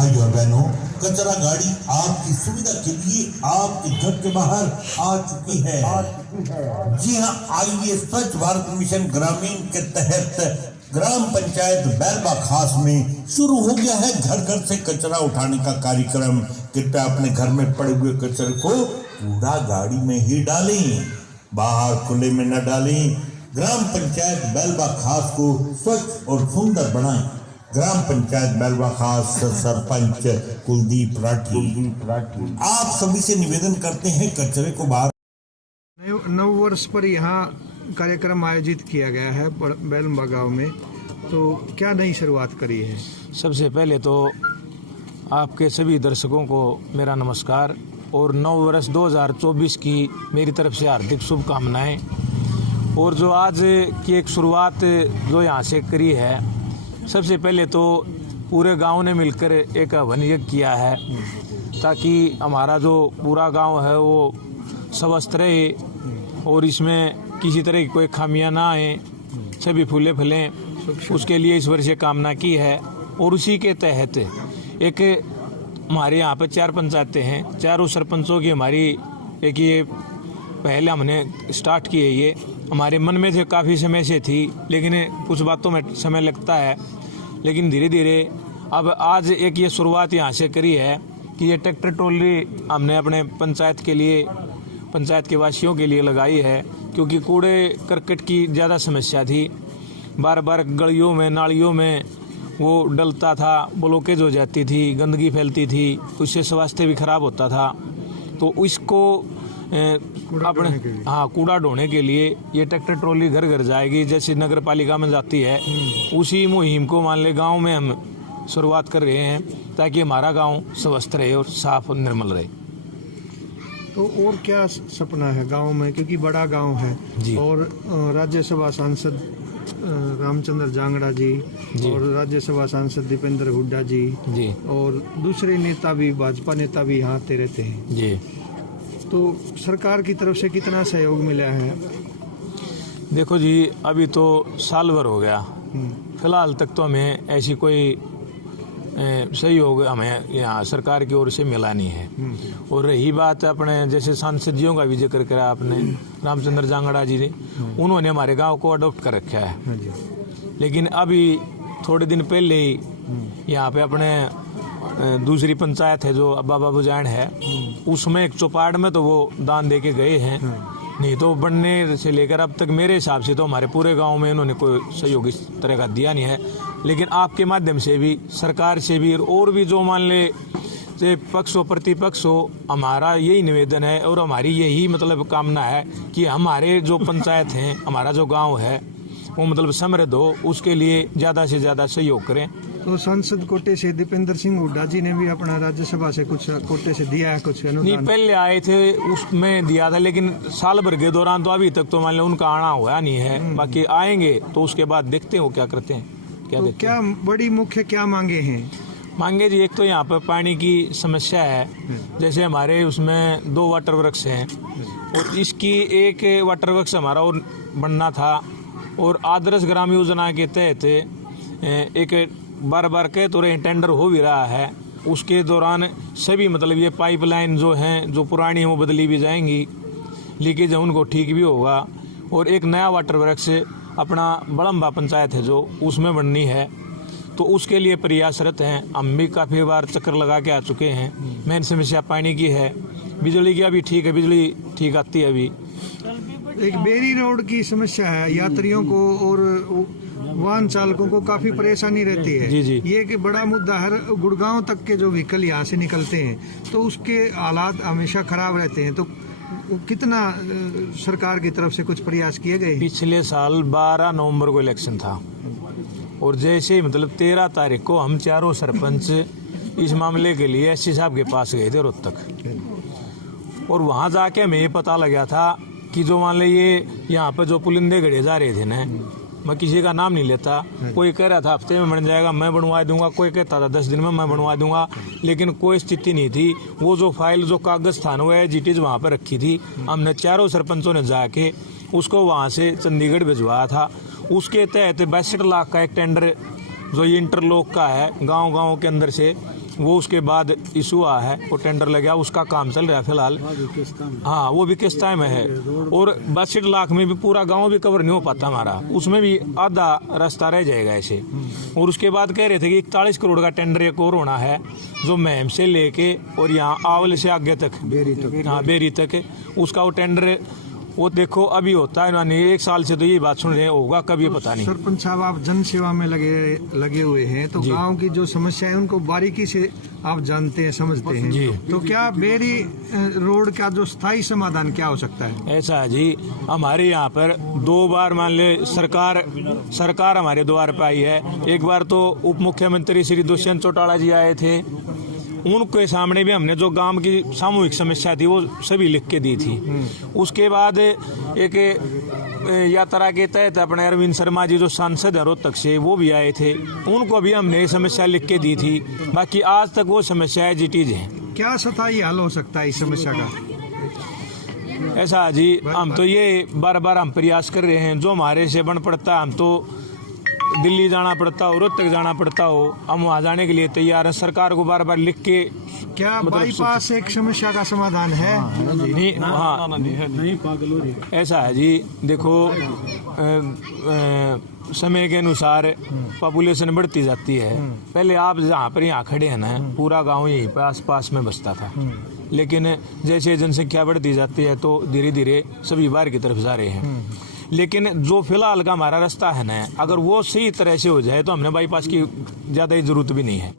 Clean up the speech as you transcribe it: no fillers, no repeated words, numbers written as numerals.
भाई और बहनों, कचरा गाड़ी आपकी सुविधा के लिए आपके घर के बाहर आ चुकी है। जी हाँ, आइए स्वच्छ भारत मिशन ग्रामीण के तहत ग्राम पंचायत बैलबा खास में शुरू हो गया है घर घर से कचरा उठाने का कार्यक्रम। कृपया अपने घर में पड़े हुए कचरे को कूड़ा गाड़ी में ही डालें, बाहर खुले में न डालें। ग्राम पंचायत बैलबा खास को स्वच्छ और सुंदर बनाएं। ग्राम पंचायत बैलबा खास सरपंच कुलदीप राठी आप सभी से निवेदन करते हैं कचरे को बाहर। नव वर्ष पर यहाँ कार्यक्रम आयोजित किया गया है बैलबा गांव में, तो क्या नई शुरुआत करी है? सबसे पहले तो आपके सभी दर्शकों को मेरा नमस्कार और नव वर्ष 2024 की मेरी तरफ से हार्दिक शुभकामनाएं। और जो आज की एक शुरुआत जो यहाँ से करी है, सबसे पहले तो पूरे गांव ने मिलकर एक हवन यज्ञ किया है ताकि हमारा जो पूरा गांव है वो स्वस्थ रहे और इसमें किसी तरह की कोई खामियां ना आए, सभी फूले फलें, उसके लिए ईश्वर से कामना की है। और उसी के तहत एक हमारे यहाँ पे 4 पंचायतें हैं, चारों सरपंचों की हमारी एक ये पहले हमने स्टार्ट की है। ये हमारे मन में थे, काफ़ी समय से थी, लेकिन कुछ बातों में समय लगता है, लेकिन धीरे धीरे अब आज एक ये शुरुआत यहाँ से करी है कि ये ट्रैक्टर ट्रॉली हमने अपने पंचायत के लिए, पंचायत के वासियों के लिए लगाई है, क्योंकि कूड़े करकट की ज़्यादा समस्या थी। बार बार गलियों में नालियों में वो डलता था, ब्लॉकेज हो जाती थी, गंदगी फैलती थी, उससे स्वास्थ्य भी खराब होता था। तो इसको अपने कूड़ा ढोने के लिए ये ट्रैक्टर ट्रॉली घर घर जाएगी, जैसे नगर पालिका में जाती है। उसी मुहिम को मान ले गाँव में हम शुरुआत कर रहे हैं ताकि हमारा गाँव स्वस्थ रहे और साफ और निर्मल रहे। तो और क्या सपना है गांव में, क्योंकि बड़ा गांव है और राज्यसभा सांसद रामचंद्र जांगड़ा जी और राज्यसभा सांसद दीपेंद्र हुड्डा जी और दूसरे नेता भी, भाजपा नेता भी यहाँ आते रहते हैं जी। तो सरकार की तरफ से कितना सहयोग मिला है? देखो जी, अभी तो साल भर हो गया, फिलहाल तक तो हमें ऐसी कोई सहयोग हमें यहाँ सरकार की ओर से मिला नहीं है। और रही बात अपने जैसे सांसदियों का भी जिक्र करा आपने, रामचंद्र जांगड़ा जी ने, उन्होंने हमारे गांव को अडॉप्ट कर रखा है। लेकिन अभी थोड़े दिन पहले ही यहाँ पे अपने दूसरी पंचायत है जो अब्बा बाबू जान है, उसमें एक चौपाड़ में तो वो दान दे के गए हैं। नहीं तो बनने से लेकर अब तक मेरे हिसाब से तो हमारे पूरे गांव में इन्होंने कोई सहयोग इस तरह का दिया नहीं है। लेकिन आपके माध्यम से भी, सरकार से भी और भी जो मान ले चाहे पक्ष हो प्रतिपक्ष हो, हमारा यही निवेदन है और हमारी यही मतलब कामना है कि हमारे जो पंचायत हैं, हमारा जो गांव है वो मतलब समृद्ध हो, उसके लिए ज़्यादा से ज़्यादा सहयोग करें। तो सांसद कोटे से दीपेंद्र सिंह हुड्डा जी ने भी अपना राज्यसभा से कुछ कोटे से दिया है कुछ अनुदान? नहीं, पहले आए थे उसमें दिया था, लेकिन साल भर के दौरान तो अभी तक तो मान लो उनका आना हुआ नहीं है। बाकी आएंगे तो उसके बाद देखते हैं वो क्या करते हैं। क्या बड़ी मुख्य क्या मांगे हैं? मांगे जी, एक तो यहाँ पर पानी की समस्या है। जैसे हमारे उसमें 2 वाटर वर्क्स हैं और इसकी एक वाटर वर्क्स हमारा और बनना था। और आदर्श ग्राम योजना के तहत एक बार बार कह तो रहे टेंडर हो भी रहा है, उसके दौरान सभी मतलब ये पाइपलाइन जो हैं जो पुरानी हैं वो बदली भी जाएंगी, लीकेज उनको ठीक भी होगा। और एक नया वाटर वर्क्स अपना बड़म्बा पंचायत है जो उसमें बननी है, तो उसके लिए प्रयासरत हैं। हम भी काफ़ी बार चक्कर लगा के आ चुके हैं। मेन समस्या पानी की है, बिजली की अभी ठीक है, बिजली ठीक आती है। अभी एक बेरी रोड की समस्या है, यात्रियों को और वाहन चालकों को काफी परेशानी रहती है। जी। ये कि बड़ा मुद्दा है। गुड़गांव तक के जो व्हीकल यहाँ से निकलते हैं तो उसके हालात हमेशा खराब रहते हैं। तो कितना सरकार की तरफ से कुछ प्रयास किए गए? पिछले साल 12 नवंबर को इलेक्शन था और जैसे मतलब 13 तारीख को हम चारों सरपंच इस मामले के लिए एससी साहब के पास गए थे रोहतक। और वहाँ जाके हमें ये पता लगा था कि जो मान लीजिए यहाँ पर जो पुलिंदे गढ़े जा रहे थे ना, मैं किसी का नाम नहीं लेता, कोई कह रहा था हफ्ते में बन जाएगा, मैं बनवा दूंगा, कोई कहता था 10 दिन में मैं बनवा दूंगा, लेकिन कोई स्थिति नहीं थी। वो जो फाइल जो कागज था वो एजिटीज वहाँ पर रखी थी। हमने चारों सरपंचों ने जाके उसको वहाँ से चंडीगढ़ भिजवाया था। उसके तहत 62 लाख का एक टेंडर जो ये इंटरलॉक का है गांव के अंदर से, वो उसके बाद इशू हुआ है, वो टेंडर लग गया, उसका काम चल रहा है फिलहाल। हाँ, वो भी किस्ता में है। और 62 लाख में भी पूरा गांव भी कवर नहीं हो पाता हमारा, उसमें भी आधा रास्ता रह जाएगा ऐसे। और उसके बाद कह रहे थे कि 41 करोड़ का टेंडर एक और होना है, जो महम से लेके और यहाँ आवल से आगे तक, बेरी तक उसका वो टेंडर, वो देखो अभी होता है ना, नहीं 1 साल से तो ये बात सुन रहे हैं, होगा कभी पता नहीं। सरपंच साहब, आप जन सेवा में लगे हुए हैं, तो गांव की जो समस्या है उनको बारीकी से आप जानते हैं, समझते हैं जी। तो क्या बेरी रोड का जो स्थायी समाधान क्या हो सकता है? ऐसा है जी, हमारे यहाँ पर 2 बार मान ले सरकार हमारे द्वार पे आई है। एक बार तो उप मुख्यमंत्री श्री दुष्यंत चौटाला जी आए थे, उनके सामने भी हमने जो गांव की सामूहिक समस्या थी वो सभी लिख के दी थी। उसके बाद एक यात्रा के तहत अपने अरविंद शर्मा जी जो सांसद है रोहतक से, वो भी आए थे, उनको भी हमने ये समस्या लिख के दी थी। बाकी आज तक वो समस्याएं जिटीज हैं। क्या स्थायी हल हो सकता है इस समस्या का? ऐसा जी, हम तो ये बार बार हम प्रयास कर रहे हैं, जो हमारे से बन पड़ता है, हम तो दिल्ली जाना पड़ता हो, रोहतक जाना पड़ता हो, हम वहाँ जाने के लिए तैयार हैं। सरकार को बार बार लिख के, क्या बाईपास एक समस्या का समाधान है? नहीं, हाँ नहीं, पागल हो रही है। ऐसा है जी, देखो समय के अनुसार पॉपुलेशन बढ़ती जाती है। पहले आप जहाँ पर यहाँ खड़े हैं ना, पूरा गांव यहीं पर आस पास में बसता था, लेकिन जैसे जनसंख्या बढ़ती जाती है तो धीरे धीरे सभी बाहर की तरफ जा रहे हैं। लेकिन जो फिलहाल का हमारा रास्ता है ना, अगर वो सही तरह से हो जाए तो हमने बाईपास की ज़्यादा ही ज़रूरत भी नहीं है।